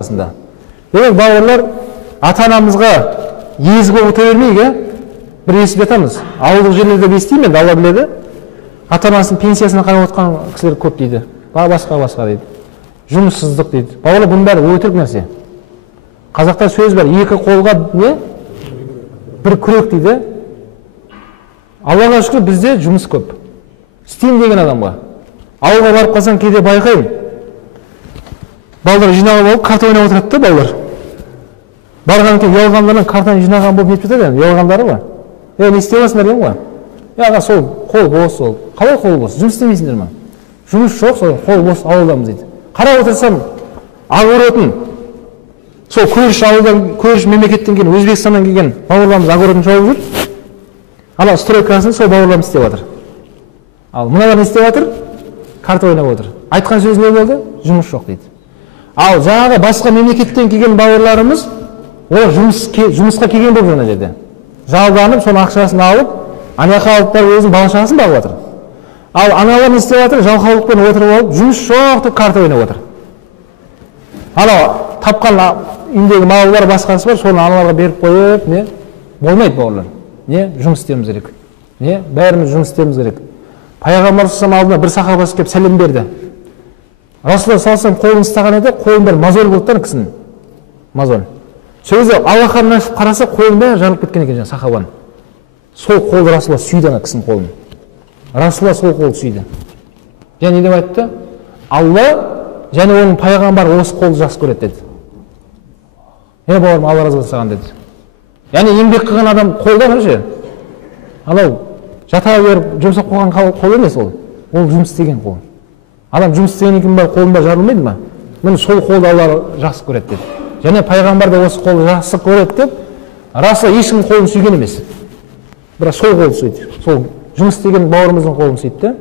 Демек, бауырлар, ата-анамызға езі болып өте бермейік, бір естіп жатамыз. Ауылдық жерлерде естимін, Алла біледі. Ата-анасының пенсиясына қарап отқан кісілер көп дейді. Басқа дейді. Жұмыссыздық дейді. Бауырлар, бұның бәрі өтірік нәрсе. Қазақта сөз бар, екі қолға не? Бір күрек дейді. Аллаға шүкір, бізде жұмыс көп. Істеймін деген адамға. Ауылға барып қалсаң, кейде байқаймын. Балдар жинаған болып, карта ойнап отырады да, балдар. Барған екен, ұялғандарынан картаны жинаған болып нетіп жатады, ұялғандары ма? Не істеп аласыңдар деймін ғой? Аға, сол қол бос, сол. Қалай қол бос? Жұмыс істемейсіңдер ма? Жұмыс жоқ, сол қол бос ауылдамыз дейді. Қарап отырсам, огородын, сол көріш мемлекеттен келген, Өзбекстаннан келген бауырларымыз огородын шауып жүр. Ана стройкасын сол бауырларымыз істеп жатыр. Ал мыналар не істеп жатыр? Карта ойнап отыр. Айтқан сөз не болды? Жұмыс жоқ дейді. Ал жаңағы басқа мемлекеттен келген бауырларымыз, олар жұмысқа келген болып жаңа жерде. Жалданып, соның ақшасын алып, анаяққа алып барып өзінің бала-шағасын бағып жатыр. Ал аналар не істеп жатыр? Жалқаулықпен отырып алып, жұмыс жоқ деп карта ойнап отыр. Ана тапқан үйіндегі малы бар, басқасы бар, соны аналарға беріп қойып, не? Болмайды, бауырлар. Не? Жұмыс істеуіміз керек. Не? Бәріміз жұмыс істеуіміз керек. Пайғамбар алдына бір сахабасы келіп сәлем берді. Расулалла салсам қолын ұстаған еді, қолын бір мозоль болды да кісінің. Мозоль. Сөзі Аллахқа ашып қараса, қолын бәрі жарылып кеткен екен сахабаның. Сол қолды Расулалла сүйді ана кісінің қолын. Расулалла сол қолды сүйді. Және не деп айтты? Алла және оның пайғамбары осы қолды жақсы көреді деді. Бауырым, Алла разы болсын саған деді. Яғни еңбек қылған адам қолдан өше. Анау жата беріп жұмсап қойған қол емес ол. Ол жұмыс істеген қол. Адам жұмыс істеген екен бар, қолында жарылмайды ма? Міне сол қолды Алла жақсы көреді деді. Және пайғамбар да осы қолды жақсы көреді деп, Расулалла ешкім қолын сүйген емес. Бірақ сол қолды сүйді. Сол жұмыс істеген бауырымыздың қолын сүйді.